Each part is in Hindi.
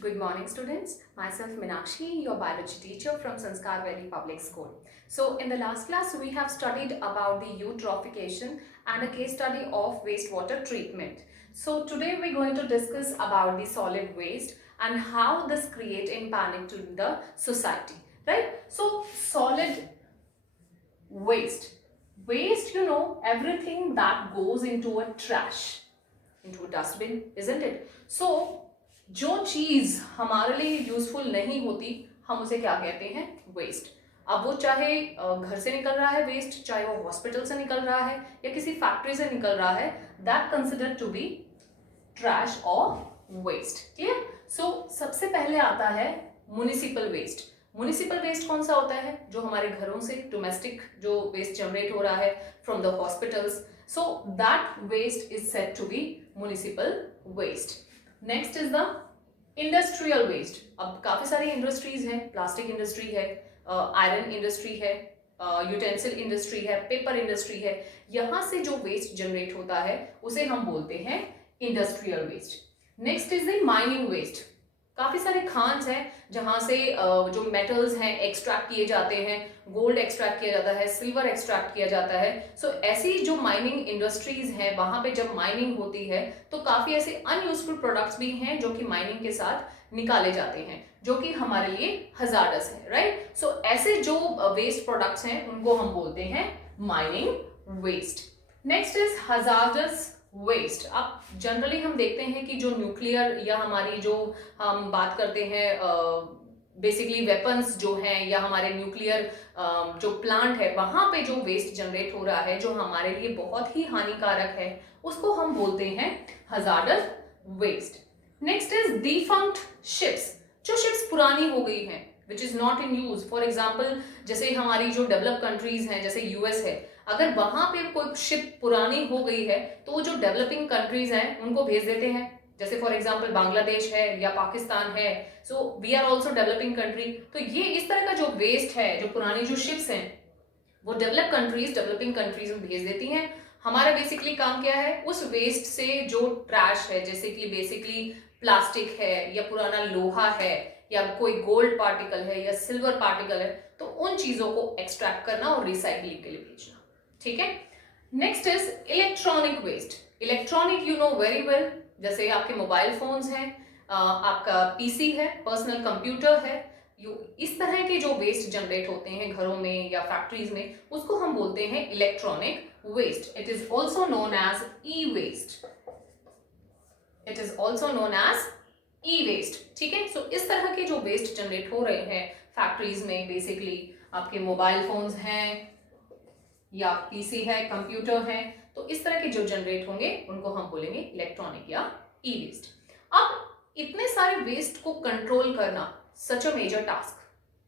Good morning, students. Myself Meenakshi, your biology teacher from Sanskar Valley Public School. So, in the last class, we have studied about the eutrophication and a case study of wastewater treatment. So, today we're going to discuss about the solid waste and how this create in panic to the society. Right? So, solid waste. Waste, everything that goes into a trash, into a dustbin, isn't it? So, जो चीज हमारे लिए यूजफुल नहीं होती हम उसे क्या कहते हैं? वेस्ट. अब वो चाहे घर से निकल रहा है वेस्ट, चाहे वो हॉस्पिटल से निकल रहा है या किसी फैक्ट्री से निकल रहा है, that consider to be trash और वेस्ट. क्लियर? सो सबसे पहले आता है म्युनिसिपल वेस्ट. म्युनिसिपल वेस्ट कौन सा होता है? जो हमारे घरों से डोमेस्टिक जो वेस्ट जनरेट हो रहा है from the hospitals. So that waste is said to be municipal waste. Next is the industrial waste. अब काफी सारी इंडस्ट्रीज हैं. प्लास्टिक इंडस्ट्री है, आयरन इंडस्ट्री है, यूटेंसिल इंडस्ट्री है, पेपर इंडस्ट्री है. यहां से जो वेस्ट जनरेट होता है उसे हम बोलते हैं industrial waste. Next is the mining waste. काफी सारे खान्स हैं जहां से जो मेटल्स हैं एक्सट्रैक्ट किए जाते हैं. गोल्ड एक्सट्रैक्ट किया जाता है, सिल्वर एक्सट्रैक्ट किया जाता है. सो ऐसी जो माइनिंग इंडस्ट्रीज हैं वहां पे जब माइनिंग होती है तो काफी ऐसे अनयूजफुल प्रोडक्ट्स भी हैं जो कि माइनिंग के साथ निकाले जाते हैं, जो कि हमारे लिए हजार्डस है. राइट? सो ऐसे जो वेस्ट प्रोडक्ट्स हैं उनको हम बोलते हैं mining waste. Next is hazardous waste. अब जनरली हम देखते हैं कि जो न्यूक्लियर या हमारी जो हम बात करते हैं बेसिकली वेपन्स जो हैं या हमारे न्यूक्लियर जो प्लांट है वहां पे जो वेस्ट जनरेट हो रहा है जो हमारे लिए बहुत ही हानिकारक है उसको हम बोलते हैं hazardous waste. Next is defunct ships. जो शिप्स पुरानी हो गई हैं which is not in use. For example जैसे हमारी जो डेवलप कंट्रीज हैं जैसे यूएस है, अगर वहां पे कोई शिप पुरानी हो गई है तो वो जो डेवलपिंग कंट्रीज हैं उनको भेज देते हैं. जैसे फॉर एग्जांपल बांग्लादेश है या पाकिस्तान है. So we are also developing country. तो ये इस तरह का जो वेस्ट है, जो पुरानी जो शिप्स हैं वो डेवलपिंग कंट्रीज में भेज देती हैं. हमारा बेसिकली काम क्या है? उस वेस्ट से जो ट्रैश है, जैसे कि बेसिकली प्लास्टिक है या पुराना लोहा है या कोई गोल्ड पार्टिकल है या सिल्वर पार्टिकल है, तो उन चीजों को एक्सट्रैक्ट करना और रिसाइकलिंग के लिए भेजना. ठीक है? Next is electronic waste. Electronic you know very well. जैसे आपके मोबाइल फोन्स हैं, आपका पीसी है, पर्सनल कंप्यूटर है. इस तरह के जो वेस्ट जनरेट होते हैं घरों में या फैक्ट्रीज में उसको हम बोलते हैं electronic waste. It is also known as E waste. It is also known as E waste. ठीक है? सो इस तरह के जो वेस्ट जनरेट हो रहे हैं फैक्ट्रीज में, बेसिकली आपके मोबाइल फोन्स हैं या पीसी है, कंप्यूटर है, तो इस तरह के जो जनरेट होंगे उनको हम बोलेंगे इलेक्ट्रॉनिक या ई वेस्ट. अब इतने सारे वेस्ट को कंट्रोल करना सच अ मेजर टास्क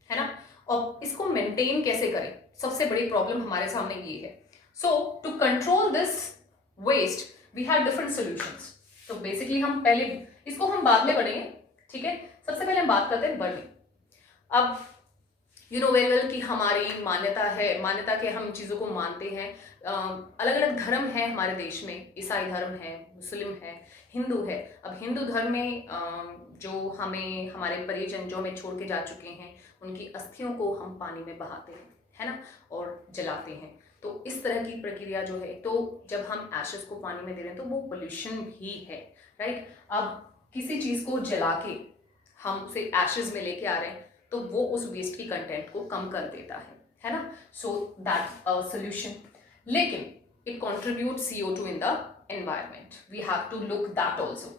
है ना, और इसको मेंटेन कैसे करें, सबसे बड़ी प्रॉब्लम हमारे सामने ये है. So to control this waste we have different solutions. तो बेसिकली हम पहले इसको हम बाद में पढ़ेंगे. ठीक है? सबसे पहले हम बात करते हैं बर्निंग. अब यू नो वेरी वेल कि हमारी मान्यता है, मान्यता के हम चीज़ों को मानते हैं. अलग अलग धर्म है हमारे देश में. ईसाई धर्म है, मुस्लिम है, हिंदू है. अब हिंदू धर्म में जो हमें हमारे परिजन जो हमें छोड़ के जा चुके हैं उनकी अस्थियों को हम पानी में बहाते हैं, है ना, और जलाते हैं. तो इस तरह की प्रक्रिया जो है, तो जब हम एशेस को पानी में दे रहे हैं तो वो पोल्यूशन भी है. राइट? अब किसी चीज़ को जला के हम उसे एशेस में लेके आ रहे हैं तो वो उस वेस्ट की कंटेंट को कम कर देता है ना. So that a solution. लेकिन it contribute CO2 in the environment. We have to look that also.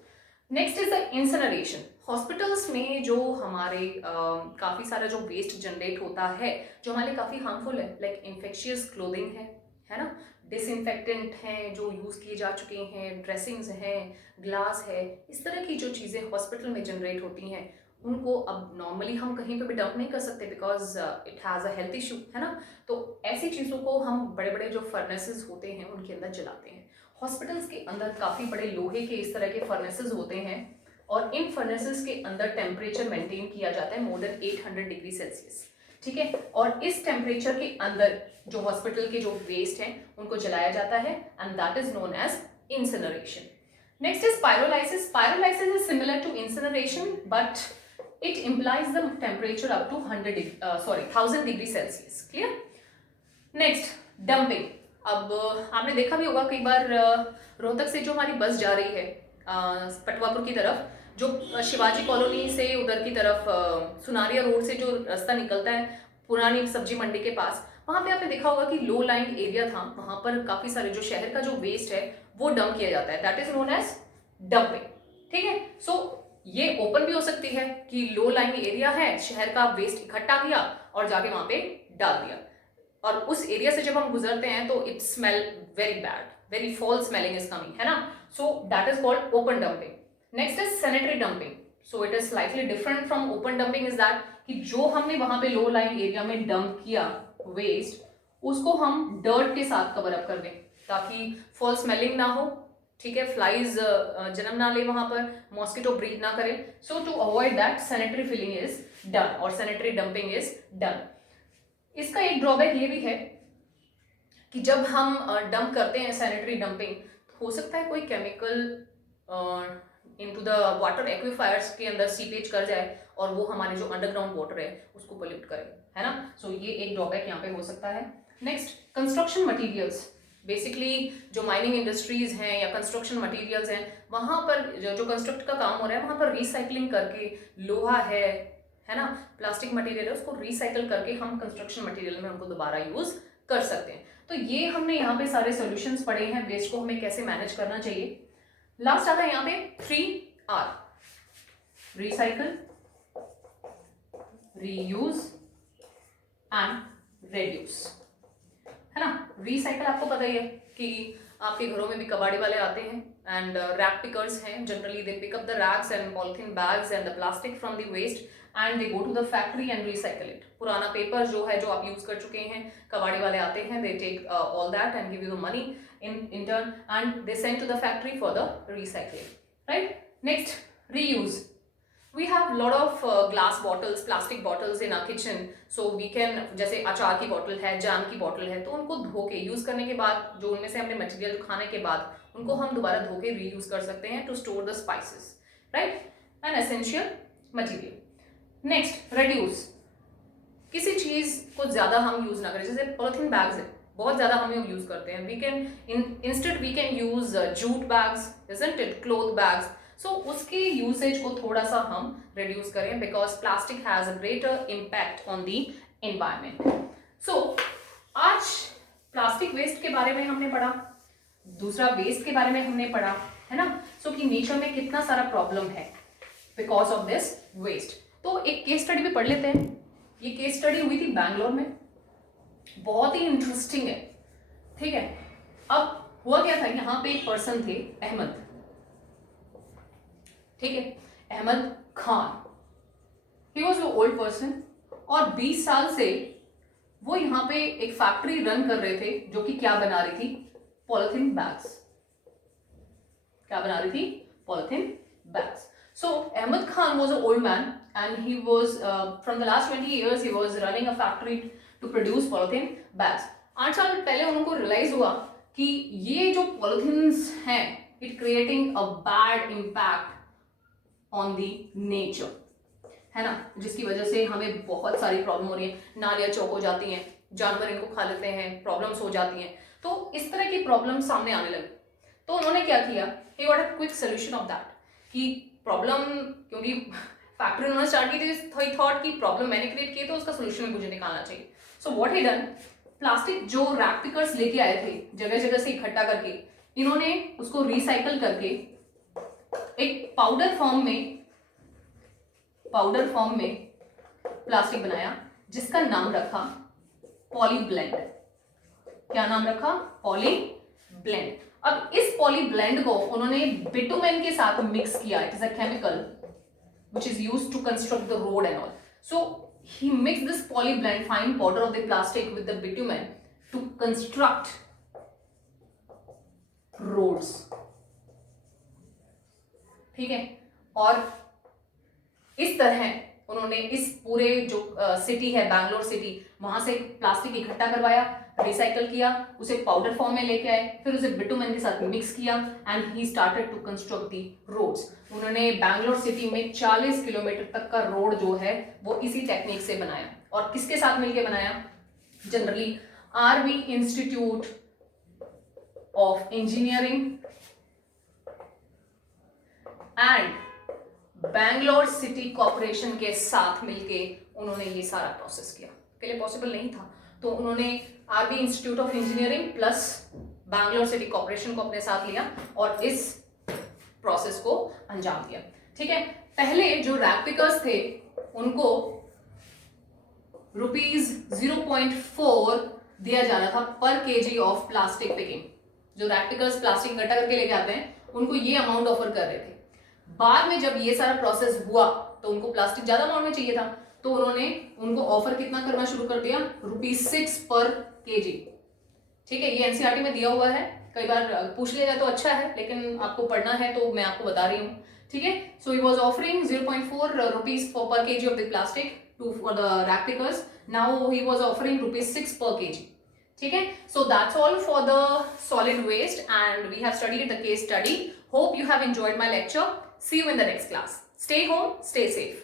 Next is the incineration. Hospitals में जो हमारे काफ़ी सारा जो वेस्ट जनरेट होता है जो हमारे काफ़ी हार्मफुल है, लाइक इन्फेक्शियस क्लोथिंग है ना, डिसइंफेक्टेंट हैं जो यूज़ किए जा चुके हैं, ड्रेसिंग्स हैं, ग्लास है, इस तरह की जो चीज़ें हॉस्पिटल में जनरेट होती हैं उनको अब नॉर्मली हम कहीं पे भी डंप नहीं कर सकते because it has a health issue, है ना. तो ऐसी चीज़ों को हम बड़े बड़े जो फर्नेसेस होते हैं उनके अंदर जलाते हैं. हॉस्पिटल्स के अंदर काफ़ी बड़े लोहे के इस तरह के फर्नेसेस होते हैं और इन फर्नेसेस के अंदर टेम्परेचर मेंटेन किया जाता है मोर देन 800 डिग्री सेल्सियस. ठीक है? और इस टेम्परेचर के अंदर जो हॉस्पिटल के जो वेस्ट हैं उनको जलाया जाता है and that is known as incineration. Next is pyrolysis. Pyrolysis is similar to incineration, but it implies the temperature up to 1000 degree Celsius. Clear? Next, dumping. अब आपने देखा भी होगा कई बार रोहतक से जो हमारी बस जा रही है पटवापुर की तरफ, जो शिवाजी कॉलोनी से उधर की तरफ सुनारिया रोड से जो रास्ता निकलता है पुरानी सब्जी मंडी के पास, वहां पे आपने देखा होगा कि लो लाइंग एरिया था, वहां पर काफी सारे जो शहर का जो वेस्ट है वो डंप किया जाता है, that is known as dumping. ठीक है, सो ये ओपन भी हो सकती है कि लो लाइंग एरिया है, शहर का वेस्ट इकट्ठा किया और जाके वहां पे डाल दिया, और उस एरिया से जब हम गुजरते हैं तो it smell very bad, very fall smelling is coming, है ना, so that is called open dumping. Next is sanitary dumping. So it is slightly different from open dumping is that कि जो हमने वहां पे लो लाइंग एरिया में डंप किया वेस्ट, उसको हम डर्ट के साथ कवर अप कर दें ताकि फॉल स्मेलिंग ना हो, ठीक है, फ्लाइज जन्म ना ले वहां पर, मॉस्किटो ब्रीड ना करे, so to avoid that sanitary filling is done और सैनिटरी डंपिंग इज डन। इसका एक ड्रॉबैक ये भी है कि जब हम डंप करते हैं सैनिटरी डंपिंग, हो सकता है कोई chemical into the water aquifers के अंदर सीपेज कर जाए और वो हमारे जो अंडरग्राउंड वाटर है उसको पोल्यूट करे, है ना, सो ये एक ड्रॉबैक यहाँ पे हो सकता है। Next, construction materials. बेसिकली जो माइनिंग इंडस्ट्रीज हैं या कंस्ट्रक्शन मटेरियल्स हैं, वहां पर जो कंस्ट्रक्ट का काम हो रहा है वहां पर रिसाइकलिंग करके लोहा है ना, प्लास्टिक मटेरियल है, उसको रिसाइकल करके हम कंस्ट्रक्शन मटेरियल में उनको दोबारा यूज कर सकते हैं। तो ये हमने यहाँ पे सारे सॉल्यूशंस पढ़े हैं, वेस्ट को हमें कैसे मैनेज करना चाहिए। लास्ट आता है यहाँ पे 3R, recycle, reuse and reduce, है ना। रिसाइकल आपको पता ही है कि आपके घरों में भी कबाड़ी वाले आते हैं एंड रैक पिकर्स हैं, generally they pick up the rags and polythene bags and the plastic from the waste and they go to the factory and recycle it. पुराना पेपर जो है जो आप यूज कर चुके हैं, कबाड़ी वाले आते हैं, they take all that and give you the money in turn and they send to the factory for the recycling, right? Next, reuse. We have lot of glass bottles, plastic bottles in our kitchen, so we can, जैसे अचार की बोतल है, जैम की बोतल है, तो उनको धो के यूज करने के बाद जो उनमें से हमने मटेरियल खाने के बाद उनको हम दोबारा धो के रीयूज कर सकते हैं to store the spices, right, an essential material. Next, reduce. किसी चीज को ज्यादा हम यूज ना करें, जैसे पॉलिथीन बैग्स है, बहुत ज्यादा हम यूज करते हैं, we can instead we can use jute bags, isn't it, cloth bags, so उसकी यूसेज को थोड़ा सा हम रिड्यूस करें because plastic has a greater impact on the environment. So आज प्लास्टिक वेस्ट के बारे में हमने पढ़ा, दूसरा वेस्ट के बारे में हमने पढ़ा, है ना, सो कि नेचर में कितना सारा प्रॉब्लम है बिकॉज ऑफ दिस वेस्ट। तो एक केस स्टडी भी पढ़ लेते हैं। ये केस स्टडी हुई थी बैंगलोर में, बहुत ही इंटरेस्टिंग है, ठीक है। अब हुआ क्या था, यहाँ पे एक पर्सन थे अहमद, ठीक है, Ahmad Khan, he was a old person, और 20 साल से वो यहाँ पे एक फैक्ट्री रन कर रहे थे जो कि क्या बना रही थी, पॉलिथीन बैग्स। क्या बना रही थी, polythene bags. So Ahmad Khan was a old man and he was from the last 20 years he was running a factory to produce polythene bags। 8 साल पहले उनको रियलाइज हुआ कि ये जो पॉलिथीन्स हैं it creating a bad impact on the nature, है ना, जिसकी वजह से हमें बहुत सारी प्रॉब्लम हो रही है, नालियाँ चौक हो जाती हैं, जानवर इनको खा लेते हैं, प्रॉब्लम्स हो जाती हैं, तो इस तरह की प्रॉब्लम सामने आने लगी। तो उन्होंने क्या किया, he got a quick solution of that कि प्रॉब्लम, क्योंकि फैक्ट्री उन्होंने स्टार्ट की थी, थॉट कि प्रॉब्लम मैंने क्रिएट की तो उसका सोल्यूशन मुझे निकालना चाहिए। So what he done, plastic जो रैक पिकर्स लेके आए थे जगह जगह से इकट्ठा करके, इन्होंने उसको रिसाइकल करके एक पाउडर फॉर्म में प्लास्टिक बनाया जिसका नाम रखा पॉली ब्लेंड। क्या नाम रखा, पॉली ब्लेंड। अब इस पॉली ब्लेंड को उन्होंने बिटुमेन के साथ मिक्स किया, it is a chemical which is used to construct the road and all. So he mixed this poly blend, fine powder of the plastic with the bitumen to construct roads, ठीक है। और इस तरह उन्होंने इस पूरे जो सिटी है बैंगलोर सिटी, वहां से प्लास्टिक इकट्ठा करवाया, रिसाइकल किया, उसे पाउडर फॉर्म में लेके आए, फिर उसे बिटुमेन के साथ मिक्स किया and he started to construct the roads. उन्होंने बैंगलोर सिटी में 40 किलोमीटर तक का रोड जो है वो इसी टेक्निक से बनाया। और किसके साथ मिलके बनाया? Generally RV institute of engineering and Bangalore city corporation के साथ मिलके उन्होंने ये सारा प्रोसेस किया। के लिए पॉसिबल नहीं था, तो उन्होंने RV institute of engineering plus Bangalore city corporation को अपने साथ लिया और इस प्रोसेस को अंजाम दिया। ठीक है, पहले जो रैग पिकर्स थे उनको ₹0.4 दिया जा रहा था पर केजी ऑफ प्लास्टिक पिकिंग। जो रैग पिकर्स प्लास्टिक इकट्ठा करके लेके आते हैं उनको ये अमाउंट ऑफर कर रहे थे। बाद में जब ये सारा प्रोसेस हुआ तो उनको प्लास्टिक ज्यादा अमाउंट में चाहिए था, तो उन्होंने उनको ऑफर कितना करना शुरू कर दिया? ₹6 पर केजी। ठीक है, ये एनसीईआरटी में दिया हुआ है, कई बार पूछ लिया जाए तो अच्छा है, लेकिन आपको पढ़ना है तो मैं आपको बता रही हूँ। ठीक है, सो ही वाज ऑफरिंग ₹0.4 पर KG of the plastic for the rag pickers. Now he was offering ₹6 per kg. ठीक है, so that's all for the solid waste and we have studied the case study. Hope you have enjoyed my lecture. See you in the next class. Stay home, stay safe.